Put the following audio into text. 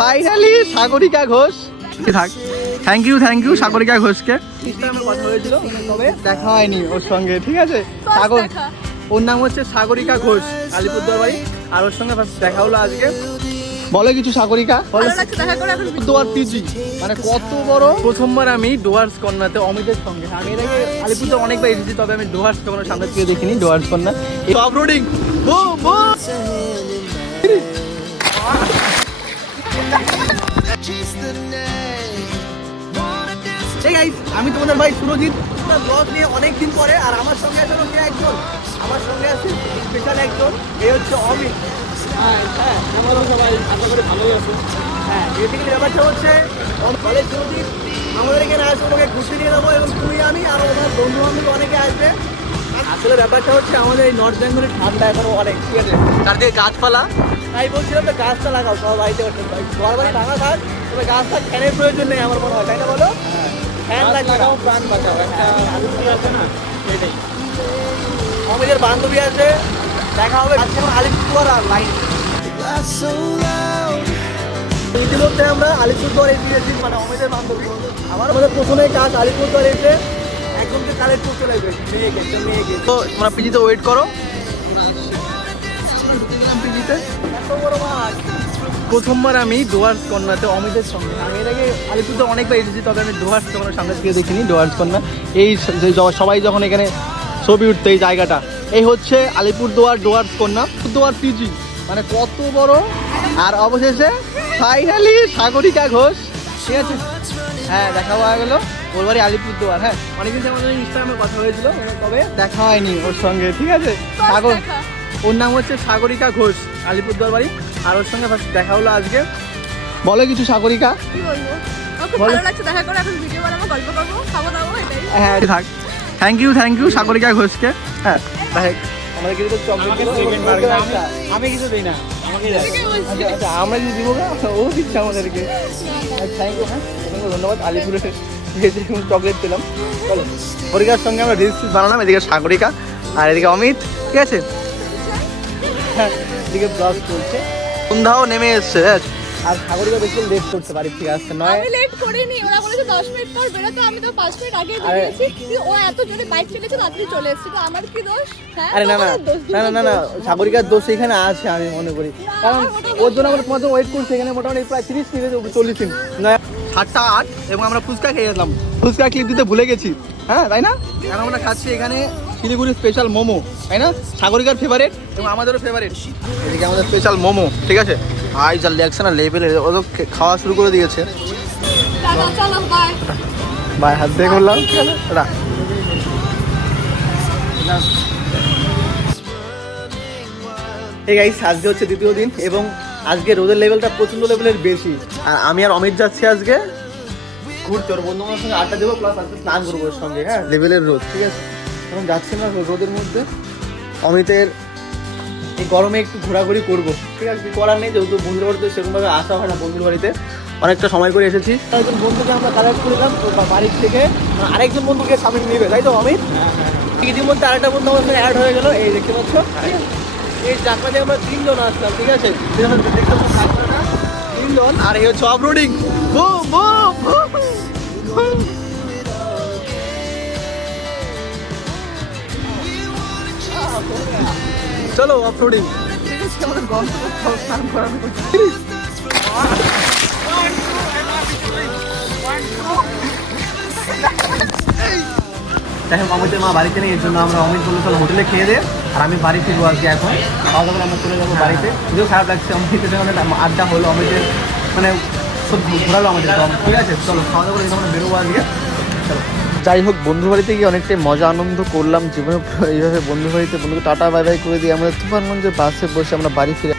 Finally Sagarika Ghosh থাক। Thank you Sagarika ঘোষকে। কথা হয়েছিল তবে দেখা হয়নি ওর সঙ্গে, ঠিক আছে। সাগর, ওর নাম হচ্ছে সাগরিকা ঘোষ, আলিপুরদুয়ার বাড়ি। আর ওর সঙ্গে দেখা হলো আজকে। বলে কিছু সাগরিকা, ডুয়ার পিজি মানে কত বড়। প্রথমবার আমি ডুয়ার্স কন্যাতে অমিতের সঙ্গে, আমি এর আগে আলিপুরদুয়ার অনেকবার এসেছি, তবে আমি ডুয়ার্স কখনো সামনে থেকে দেখিনি। ডুয়ার্স কন্যা টপ রোডিং। আমি তোমাদের ভাই সুরজিৎ, ব্লগ নিয়ে অনেকদিন পরে। আর আমার সঙ্গে আছে কে একজন, আমার সঙ্গে আছে স্পেশাল একজন, এই হচ্ছে অমিত। হ্যাঁ, আমারও সবাই আশা করে ভালোই আছে। হ্যাঁ, বেসিক্যালি ব্যাপারটা হচ্ছে কলেজ সুরজিৎ আমাদের এখানে আসবে, ওকে ঘুরতে নিয়ে যাবো, এবং তুমি আমি আর ওনার বন্ধু বান্ধব অনেকে আসবে। আসলে ব্যাপারটা হচ্ছে আমাদের এই নর্থ বেঙ্গলের ঠান্ডা এখনো অনেক, ঠিক আছে, চারদিকে গাছপালা। তাই বলছিলাম যে গাছটা লাগাও, সব বাড়িতে সবার বাড়ি ভাঙা থাক, তবে গাছটা ফ্যানের প্রয়োজন নেই আমার মনে হয়, তাই না বলো? ফ্যান লাগাও, প্রাণ বাঁচাও, একটা আছে না সেটাই। আমাদের বান্ধবী আছে, দেখা হবে আজকে আলিপুরদুয়ার আর লাইন। ইতিমধ্যে আমরা আলিপুরদুয়ার এসেছি, মানে আমাদের বান্ধবী আমাদের প্রথমে কাজ আলিপুরদুয়ার এসে একজনকে কালেক্ট করতে লাগবে, মেয়েকে। তো তোমরা পিজিতে ওয়েট করো। পিজিতে এত বড় মাঠ। প্রথমবার আমি ডুয়ার্স কন্যাতে অমিতের সঙ্গে, আমি এর আগে আলিপুরদুয়ার অনেকবার এসেছি, তবে আমি ডুয়ার্স কন্যার সামনে থেকে দেখিনি। ডুয়ার্স কন্যা এই সবাই যখন এখানে ছবি উঠতে, এই জায়গাটা এই হচ্ছে আলিপুরদুয়ার ডুয়ার্স কন্যা, ডুয়ার পিজি মানে কত বড়। আর অবশেষে ফাইনালি সাগরিকা ঘোষ, ঠিক আছে। হ্যাঁ, দেখা হয়ে গেলো, ওর বাড়ি আলিপুরদুয়ার। হ্যাঁ, অনেকদিন আমাদের ইনস্টাগ্রামে কথা হয়েছিল, তবে দেখা হয়নি ওর সঙ্গে, ঠিক আছে। সাগর, ওর নাম হচ্ছে সাগরিকা ঘোষ, আলিপুরদুয়ার বাড়ি। আর ওর সঙ্গে দেখা হলো আজকে। বলে কিছু সাগরিকা। হ্যাঁ, থাক। থ্যাংক ইউ সাগরিকা ঘোষকে। হ্যাঁ, আমাদের কিছু আমি কিছু দিই না, আচ্ছা আমরা কিছু দিব না, ও দিচ্ছে আমাদেরকে। Thank you. হ্যাঁ, ধন্যবাদ। আলিপুরের চকলেট পেলাম। চলো, সাগরিকার সঙ্গে আমরা রিলস বানালাম। এদিকে সাগরিকা আর এদিকে অমিত, ঠিক আছে। হ্যাঁ, এদিকে ব্লগ চলছে, সন্ধ্যাও নেমে এসছে। আর সাগরিকা বেশি লেট করতে পারি, ঠিক আছে। নয় আমি লেট করিনি, ওরা বলেছে 10 মিনিট পর বেরোতে, আমি তো 5 মিনিট আগে বেরিয়েছি। ও এত জোরে বাইক চালিয়েছে, তাড়াতাড়ি চলে এসেছে, তো আমার কি দোষ? হ্যাঁ, আরে না, সাগরিকার দোষ এখানে আছে আমি মনে করি, কারণ ওর জন্য আমরা তোমাদের ওয়েট করছি এখানে মোটামুটি প্রায় 30 মিনিট 40 মিনিট। 8:08 এবং আমরা ফুচকা খেয়ে গেলাম, ফুচকা ক্লিপ দিতে ভুলে গেছি। হ্যাঁ, তাই না? কারণ আমরা খাচ্ছি এখানে শিলিগুড়ির স্পেশাল মোমো, তাই না? সাগরিকার ফেভারিট এবং আমাদেরও ফেভারিট। এদিকে আমাদের স্পেশাল মোমো, ঠিক আছে। আই যা লেগছে না লেভেলের, ও তো খাওয়া শুরু করে দিয়েছে। বাই, হাত দিয়ে করলাম, ঠিক আছে। এই গাইস, আজকে হচ্ছে দ্বিতীয় দিন এবং আজকে রোদের লেভেলটা প্রচন্ড লেভেলের বেশি। আর আমি আর অমিত যাচ্ছি আজকে ঘুরতে, ওর বন্ধু বান্ধবের সঙ্গে আড্ডা দেবো, প্লাস আজকে স্নান করবো ওর সঙ্গে। হ্যাঁ, লেভেলের রোদ, ঠিক আছে। এখন যাচ্ছি না রোদের মধ্যে, অমিতের এই গরমে একটু ঘোরাঘুরি করবো, ঠিক আছে। করার নেই, যেহেতু বন্ধুর বাড়িতে সেরকমভাবে আসা হয় না, বন্ধুর বাড়িতে অনেকটা সময় করে এসেছি। একজন বন্ধুকে আমরা কালেক্ট করলাম বাড়ির থেকে, আরেকজন বন্ধুকে সামনে নেবে, তাই তো অমিত? ইতিমধ্যে আরেকটা বন্ধু আমার সঙ্গে অ্যাড হয়ে গেলো, এই দেখতে পাচ্ছ। এই চাকরাতে আমরা 3 জন আসলাম, ঠিক আছে। দেখতে পাচ্ছ 3 জন। আর এই হচ্ছে অফ রোডিং। চলো অফ রোডিং। যাই হোক, অমিতের মা বাড়িতে নেই, এর জন্য আমরা অমিত বললো চলো হোটেলে খেয়ে দে, আর আমি বাড়ি ফিরবো আজকে। এখন খাওয়া দাওয়া আমরা চলে যাবো বাড়িতে। যদিও খারাপ লাগছে, অমিতের সঙ্গে আড্ডা হলো, অমিতের মানে সব ঘোরালো আমাদের, ঠিক আছে। চলো খাওয়া দাওয়া করে আমরা বেরোবো আজকে। চলো। যাই হোক, বন্ধু বাড়িতে গিয়ে অনেকটাই মজা আনন্দ করলাম জীবনে। এইভাবে বন্ধু বাড়িতে বন্ধুকে টাটা বাই বাই করে দিয়ে আমরা তুফানগঞ্জের বাসে বসে আমরা বাড়ি ফিরে